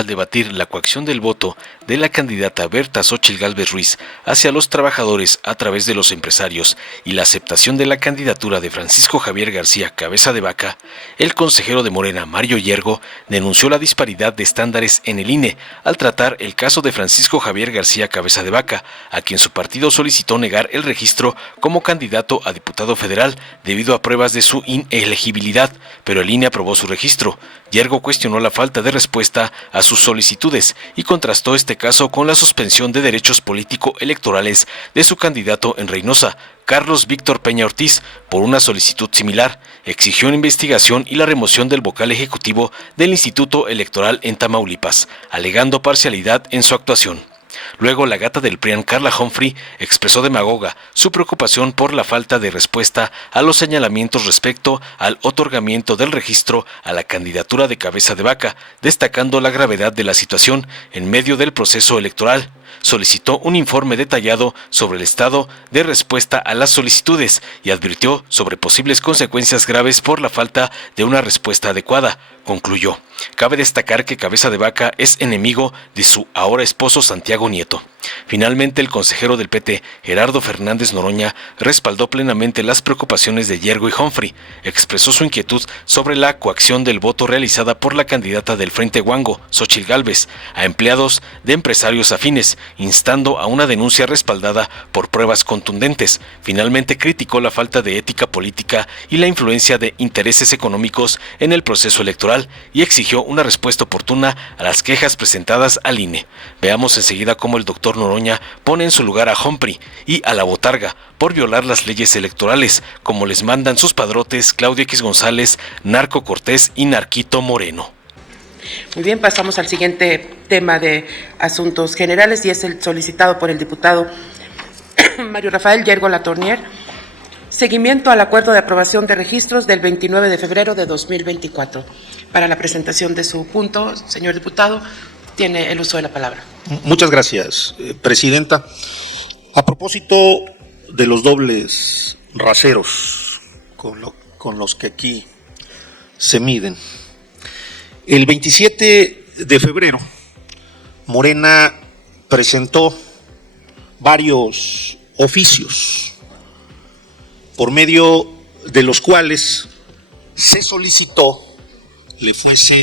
al debatir la coacción del voto de la candidata Berta Xóchitl Gálvez Ruiz hacia los trabajadores a través de los empresarios y la aceptación de la candidatura de Francisco Javier García Cabeza de Vaca, el consejero de Morena, Mario Yergo, denunció la disparidad de estándares en el INE al tratar el caso de Francisco Javier García Cabeza de Vaca, a quien su partido solicitó negar el registro como candidato a diputado federal debido a pruebas de su inelegibilidad, pero el INE aprobó su registro. Yergo cuestionó la falta de respuesta a sus solicitudes y contrastó este caso con la suspensión de derechos político-electorales de su candidato en Reynosa, Carlos Víctor Peña Ortiz, por una solicitud similar. Exigió una investigación y la remoción del vocal ejecutivo del Instituto Electoral en Tamaulipas, alegando parcialidad en su actuación. Luego, la gata del PRIAN, Carla Humphrey, expresó demagoga su preocupación por la falta de respuesta a los señalamientos respecto al otorgamiento del registro a la candidatura de Cabeza de Vaca, destacando la gravedad de la situación en medio del proceso electoral. Solicitó un informe detallado sobre el estado de respuesta a las solicitudes y advirtió sobre posibles consecuencias graves por la falta de una respuesta adecuada. Concluyó: cabe destacar que Cabeza de Vaca es enemigo de su ahora esposo Santiago Nieto. Finalmente, el consejero del PT, Gerardo Fernández Noroña, respaldó plenamente las preocupaciones de Yergo y Humphrey. Expresó su inquietud sobre la coacción del voto realizada por la candidata del Frente Guango, Xóchitl Gálvez, a empleados de empresarios afines, instando a una denuncia respaldada por pruebas contundentes. Finalmente, criticó la falta de ética política y la influencia de intereses económicos en el proceso electoral y exigió una respuesta oportuna a las quejas presentadas al INE. Veamos enseguida cómo el doctor Noroña pone en su lugar a Humphrey y a la botarga por violar las leyes electorales, como les mandan sus padrotes Claudia X González, Narco Cortés y Narquito Moreno. Muy bien, pasamos al siguiente tema de asuntos generales y es el solicitado por el diputado Mario Rafael Yergo Latornier. Seguimiento al acuerdo de aprobación de registros del 29 de febrero de 2024. Para la presentación de su punto, señor diputado, tiene el uso de la palabra. Muchas gracias, presidenta. A propósito de los dobles raseros con los que aquí se miden, el 27 de febrero, Morena presentó varios oficios por medio de los cuales se solicitó le fuese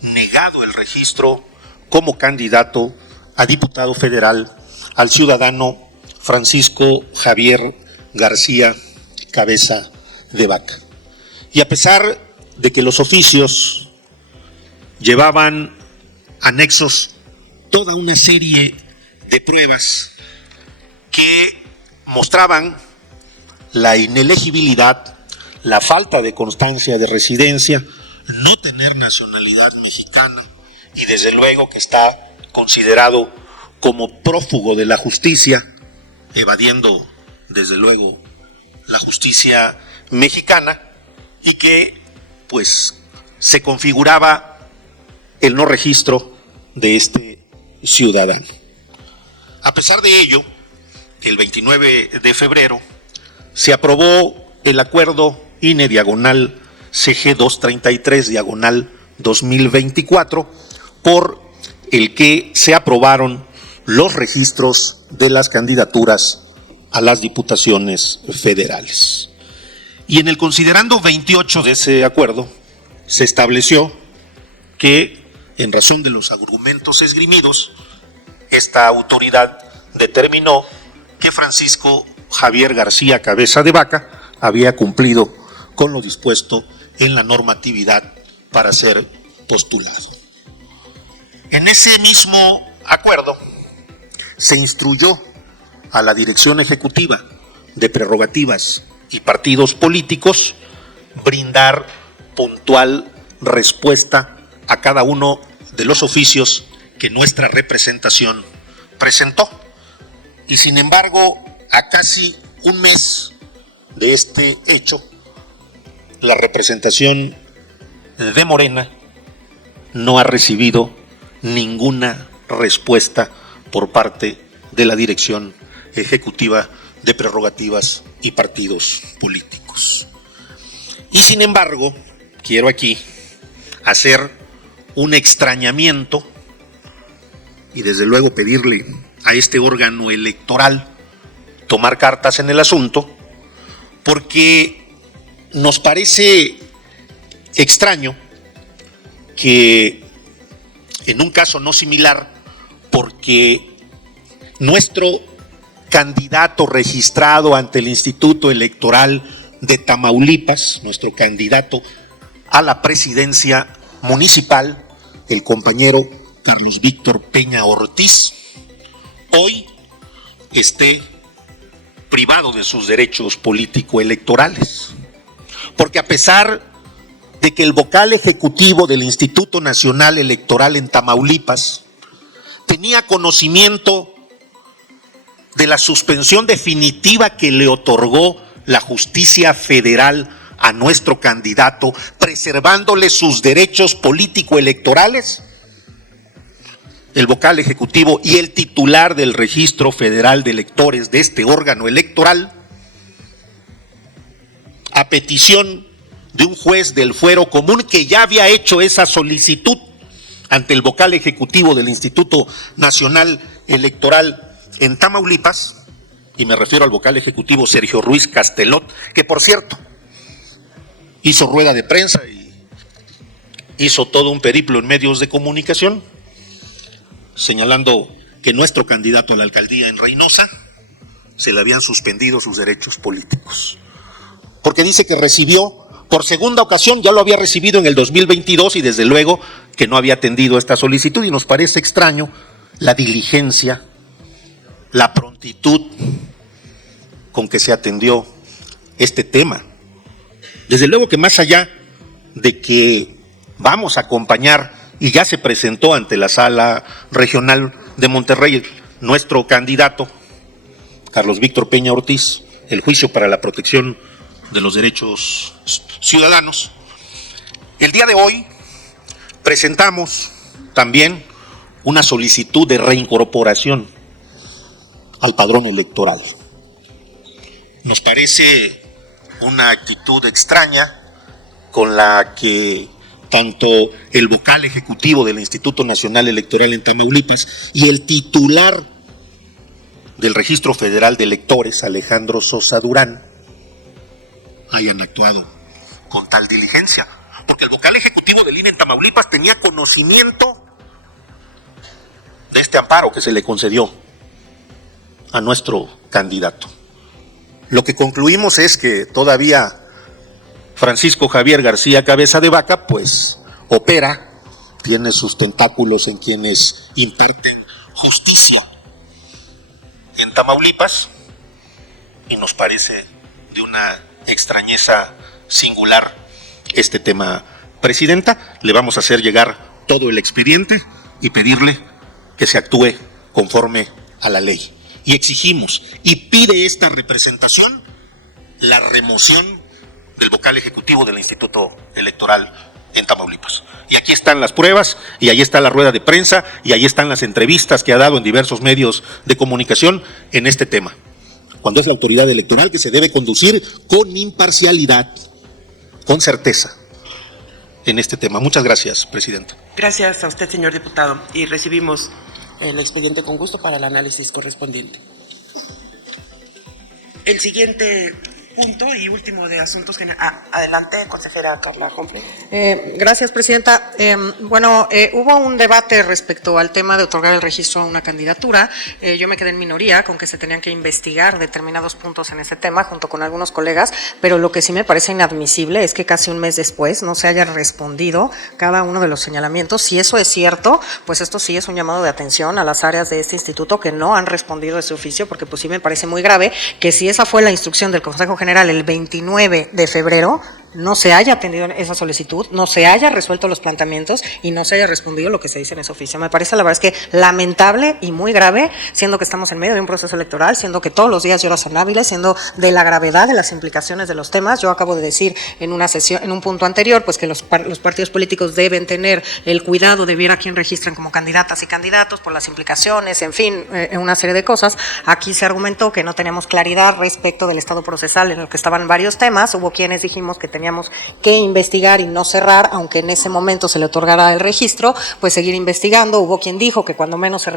negado el registro como candidato a diputado federal al ciudadano Francisco Javier García Cabeza de Vaca. Y a pesar de que los oficios llevaban anexos toda una serie de pruebas que mostraban la inelegibilidad, la falta de constancia de residencia, no tener nacionalidad mexicana y desde luego que está considerado como prófugo de la justicia, evadiendo desde luego la justicia mexicana, y que pues se configuraba el no registro de este ciudadano. A pesar de ello, el 29 de febrero se aprobó el acuerdo INE/CG 233/2024 por el que se aprobaron los registros de las candidaturas a las diputaciones federales. Y en el considerando 28 de ese acuerdo se estableció que, en razón de los argumentos esgrimidos, esta autoridad determinó que Francisco Javier García Cabeza de Vaca había cumplido con lo dispuesto en la normatividad para ser postulado. En ese mismo acuerdo se instruyó a la Dirección Ejecutiva de Prerrogativas y Partidos Políticos brindar puntual respuesta a cada uno de los oficios que nuestra representación presentó. Y sin embargo, a casi un mes de este hecho, la representación de Morena no ha recibido ninguna respuesta por parte de la Dirección Ejecutiva de Prerrogativas y Partidos Políticos. Y sin embargo, quiero aquí hacer un extrañamiento y desde luego pedirle a este órgano electoral tomar cartas en el asunto, porque nos parece extraño que en un caso no similar, porque nuestro candidato registrado ante el Instituto Electoral de Tamaulipas, nuestro candidato a la presidencia municipal, el compañero Carlos Víctor Peña Ortiz, hoy esté privado de sus derechos político-electorales. Porque a pesar de que el vocal ejecutivo del Instituto Nacional Electoral en Tamaulipas tenía conocimiento de la suspensión definitiva que le otorgó la justicia federal a nuestro candidato, preservándole sus derechos político-electorales, el vocal ejecutivo y el titular del Registro Federal de Electores de este órgano electoral, a petición de un juez del fuero común que ya había hecho esa solicitud ante el vocal ejecutivo del Instituto Nacional Electoral en Tamaulipas, y me refiero al vocal ejecutivo Sergio Ruiz Castelot, que por cierto hizo rueda de prensa y hizo todo un periplo en medios de comunicación, señalando que nuestro candidato a la alcaldía en Reynosa se le habían suspendido sus derechos políticos. Porque dice que recibió por segunda ocasión, ya lo había recibido en el 2022 y desde luego que no había atendido esta solicitud, y nos parece extraño la diligencia, la prontitud con que se atendió este tema. Desde luego que más allá de que vamos a acompañar, y ya se presentó ante la Sala Regional de Monterrey nuestro candidato, Carlos Víctor Peña Ortiz, el juicio para la protección de los derechos ciudadanos. El día de hoy presentamos también una solicitud de reincorporación al padrón electoral. Nos parece una actitud extraña con la que tanto el vocal ejecutivo del Instituto Nacional Electoral en Tamaulipas y el titular del Registro Federal de Electores, Alejandro Sosa Durán, hayan actuado con tal diligencia, porque el vocal ejecutivo del INE en Tamaulipas tenía conocimiento de este amparo que se le concedió a nuestro candidato. Lo que concluimos es que todavía Francisco Javier García Cabeza de Vaca pues opera, tiene sus tentáculos en quienes imparten justicia en Tamaulipas, y nos parece de una extrañeza singular este tema. Presidenta, le vamos a hacer llegar todo el expediente y pedirle que se actúe conforme a la ley. Y exigimos, y pide esta representación, la remoción del vocal ejecutivo del Instituto Electoral en Tamaulipas. Y aquí están las pruebas, y ahí está la rueda de prensa, y ahí están las entrevistas que ha dado en diversos medios de comunicación en este tema. Cuando es la autoridad electoral que se debe conducir con imparcialidad, con certeza en este tema. Muchas gracias, Presidenta. Gracias a usted, señor diputado, y recibimos el expediente con gusto para el análisis correspondiente. El siguiente punto y último de asuntos generales. Adelante, consejera Carla Humphrey. Gracias, presidenta. Hubo un debate respecto al tema de otorgar el registro a una candidatura. Yo me quedé en minoría con que se tenían que investigar determinados puntos en ese tema junto con algunos colegas, pero lo que sí me parece inadmisible es que casi un mes después no se haya respondido cada uno de los señalamientos. Si eso es cierto, pues esto sí es un llamado de atención a las áreas de este instituto que no han respondido de su oficio, porque pues sí me parece muy grave que si esa fue la instrucción del Consejo General el 29 de febrero, no se haya atendido esa solicitud, no se haya resuelto los planteamientos y no se haya respondido lo que se dice en ese oficio. Me parece, la verdad es que lamentable y muy grave, siendo que estamos en medio de un proceso electoral, siendo que todos los días y horas son hábiles, siendo de la gravedad de las implicaciones de los temas. Yo acabo de decir en una sesión, en un punto anterior, pues que los partidos políticos deben tener el cuidado de ver a quién registran como candidatas y candidatos por las implicaciones, en fin, una serie de cosas. Aquí se argumentó que no teníamos claridad respecto del estado procesal en el que estaban varios temas. Hubo quienes dijimos que teníamos teníamos que investigar y no cerrar, aunque en ese momento se le otorgara el registro, pues seguir investigando. Hubo quien dijo que cuando menos se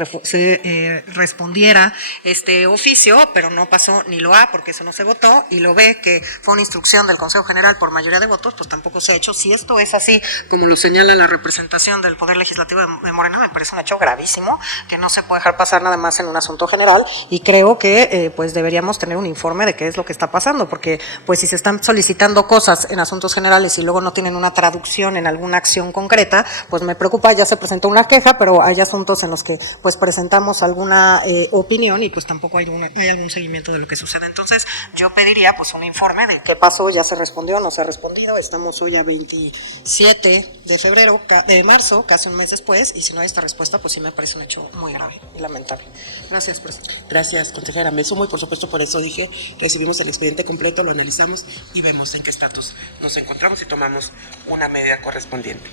respondiera este oficio, pero no pasó ni lo A, porque eso no se votó, y lo B, que fue una instrucción del Consejo General por mayoría de votos, pues tampoco se ha hecho. Si esto es así, como lo señala la representación del Poder Legislativo de Morena, me parece un hecho gravísimo, que no se puede dejar pasar nada más en un asunto general, y creo que pues deberíamos tener un informe de qué es lo que está pasando, porque pues si se están solicitando cosas en asuntos generales y luego no tienen una traducción en alguna acción concreta, pues me preocupa. Ya se presentó una queja, pero hay asuntos en los que pues presentamos alguna opinión y pues tampoco hay algún seguimiento de lo que sucede. Entonces yo pediría pues un informe de qué pasó, ya se respondió, no se ha respondido. Estamos hoy a 27 de marzo, casi un mes después, y si no hay esta respuesta, pues sí me parece un hecho muy grave y lamentable. Gracias, presidente. Gracias, consejera. Me sumo y por supuesto por eso dije, recibimos el expediente completo, lo analizamos y vemos en qué estatus nos encontramos y tomamos una medida correspondiente.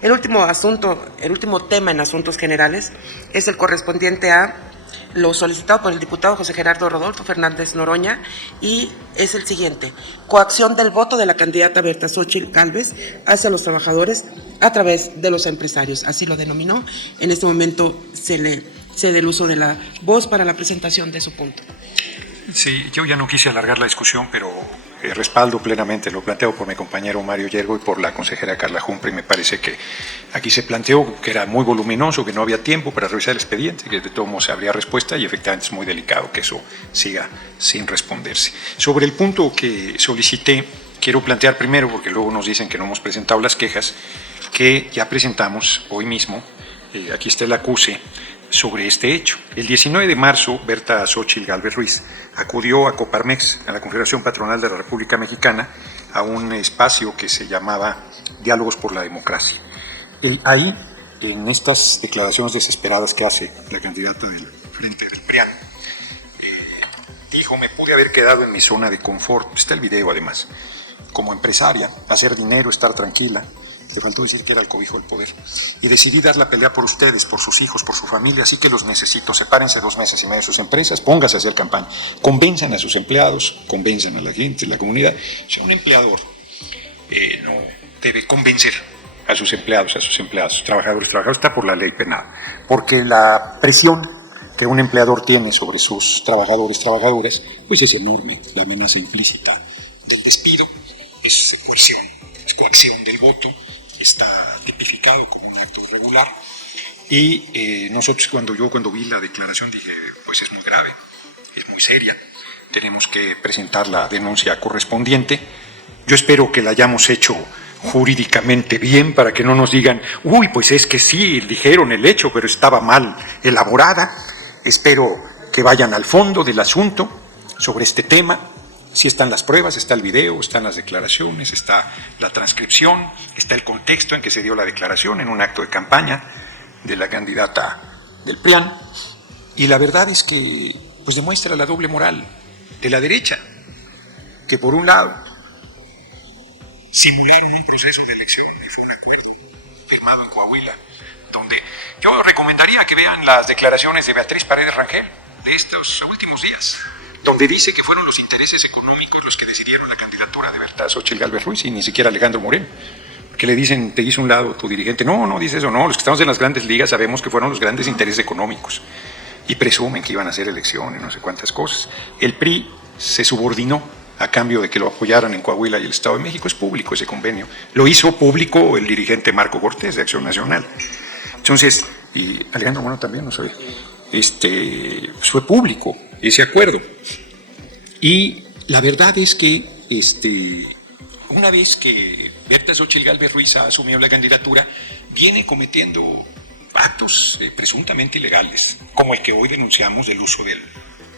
El último tema en asuntos generales es el correspondiente a lo solicitado por el diputado José Gerardo Rodolfo Fernández Noroña, y es el siguiente: coacción del voto de la candidata Berta Xóchitl Gálvez hacia los trabajadores a través de los empresarios. Así lo denominó. En este momento se le cede el uso de la voz para la presentación de su punto. Sí, yo ya no quise alargar la discusión, pero respaldo plenamente lo planteado por mi compañero Mario Yergo y por la consejera Carla Humphrey. Me parece que aquí se planteó que era muy voluminoso, que no había tiempo para revisar el expediente, que de todos modos habría respuesta, y efectivamente es muy delicado que eso siga sin responderse. Sobre el punto que solicité, quiero plantear primero, porque luego nos dicen que no hemos presentado las quejas, que ya presentamos hoy mismo, aquí está el acuse, sobre este hecho. El 19 de marzo, Berta Xóchitl Gálvez Ruiz acudió a Coparmex, a la Confederación Patronal de la República Mexicana, a un espacio que se llamaba Diálogos por la Democracia. Ahí, en estas declaraciones desesperadas que hace la candidata del Frente del PRIAN, dijo: me pude haber quedado en mi zona de confort, está el video además, como empresaria, hacer dinero, estar tranquila. Le faltó decir que era el cobijo del poder. Y decidí dar la pelea por ustedes, por sus hijos, por su familia, así que los necesito. Sepárense 2 meses y medio de sus empresas, pónganse a hacer campaña. Convenzan a sus empleados, convenzan a la gente, a la comunidad. O sea, un empleador no debe convencer a sus empleados, a sus trabajadores, está por la ley penal. Porque la presión que un empleador tiene sobre sus trabajadoras, pues es enorme. La amenaza implícita del despido es coerción, es coacción del voto. Está tipificado como un acto irregular, y nosotros cuando vi la declaración dije, pues es muy grave, es muy seria, tenemos que presentar la denuncia correspondiente. Yo espero que la hayamos hecho jurídicamente bien, para que no nos digan, uy, pues es que sí, dijeron el hecho, pero estaba mal elaborada. Espero que vayan al fondo del asunto sobre este tema. Sí están las pruebas, está el video, están las declaraciones, está la transcripción, está el contexto en que se dio la declaración en un acto de campaña de la candidata del PRIAN. Y la verdad es que pues demuestra la doble moral de la derecha, que por un lado simularon un proceso de elección, fue un acuerdo firmado en Coahuila, donde yo recomendaría que vean las declaraciones de Beatriz Paredes Rangel de estos últimos días, donde dice que fueron los intereses económicos los que decidieron la candidatura de Berta Xóchitl Gálvez Ruiz y ni siquiera Alejandro Moreno. Que le dicen, te hizo un lado tu dirigente. No dice eso, no. Los que estamos en las grandes ligas sabemos que fueron los grandes intereses económicos y presumen que iban a hacer elecciones, no sé cuántas cosas. El PRI se subordinó a cambio de que lo apoyaran en Coahuila y el Estado de México. Es público ese convenio. Lo hizo público el dirigente Marco Cortés de Acción Nacional. Entonces, y Alejandro Moreno también, no sabía. Fue público ese acuerdo. Y la verdad es que una vez que Berta Xóchitl Gálvez Ruiz ha asumido la candidatura, viene cometiendo actos presuntamente ilegales, como el que hoy denunciamos del uso del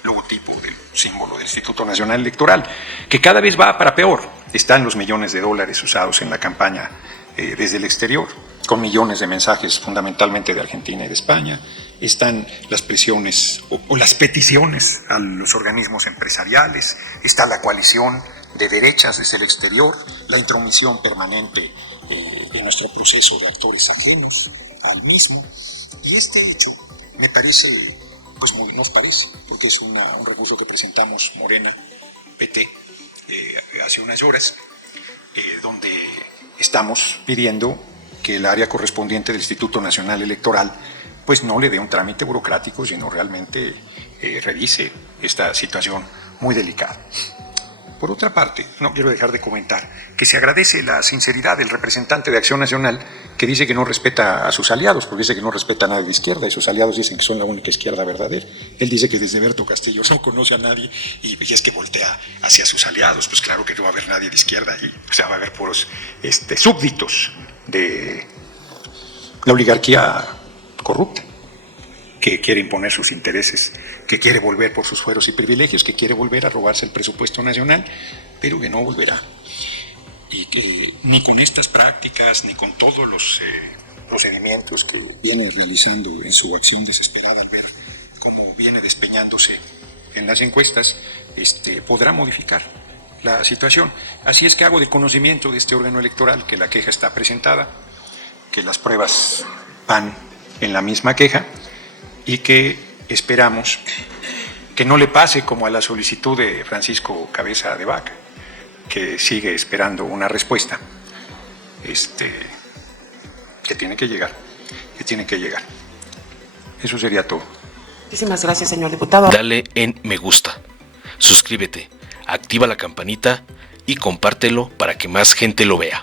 logotipo, del símbolo del Instituto Nacional Electoral, que cada vez va para peor. Están los millones de dólares usados en la campaña desde el exterior, con millones de mensajes fundamentalmente de Argentina y de España. Están las presiones o las peticiones a los organismos empresariales, está la coalición de derechas desde el exterior, la intromisión permanente en nuestro proceso de actores ajenos al mismo. Y este hecho me parece, pues nos parece, porque es un recurso que presentamos Morena, PT, hace unas horas, donde estamos pidiendo que el área correspondiente del Instituto Nacional Electoral pues no le dé un trámite burocrático, sino realmente revise esta situación muy delicada. Por otra parte, no quiero dejar de comentar que se agradece la sinceridad del representante de Acción Nacional que dice que no respeta a sus aliados, porque dice que no respeta a nadie de izquierda y sus aliados dicen que son la única izquierda verdadera. Él dice que desde Berto Castillo no conoce a nadie y es que voltea hacia sus aliados, pues claro que no va a haber nadie de izquierda ahí, o sea, va a haber puros súbditos de la oligarquía corrupta, que quiere imponer sus intereses, que quiere volver por sus fueros y privilegios, que quiere volver a robarse el presupuesto nacional, pero que no volverá. Y que ni con estas prácticas, ni con todos los procedimientos que viene realizando en su acción desesperada al ver cómo viene despeñándose en las encuestas, podrá modificar la situación. Así es que hago de conocimiento de este órgano electoral que la queja está presentada, que las pruebas van en la misma queja, y que esperamos que no le pase como a la solicitud de Francisco Cabeza de Vaca, que sigue esperando una respuesta, que tiene que llegar. Eso sería todo. Muchísimas gracias, señor diputado. Dale en me gusta, suscríbete, activa la campanita y compártelo para que más gente lo vea.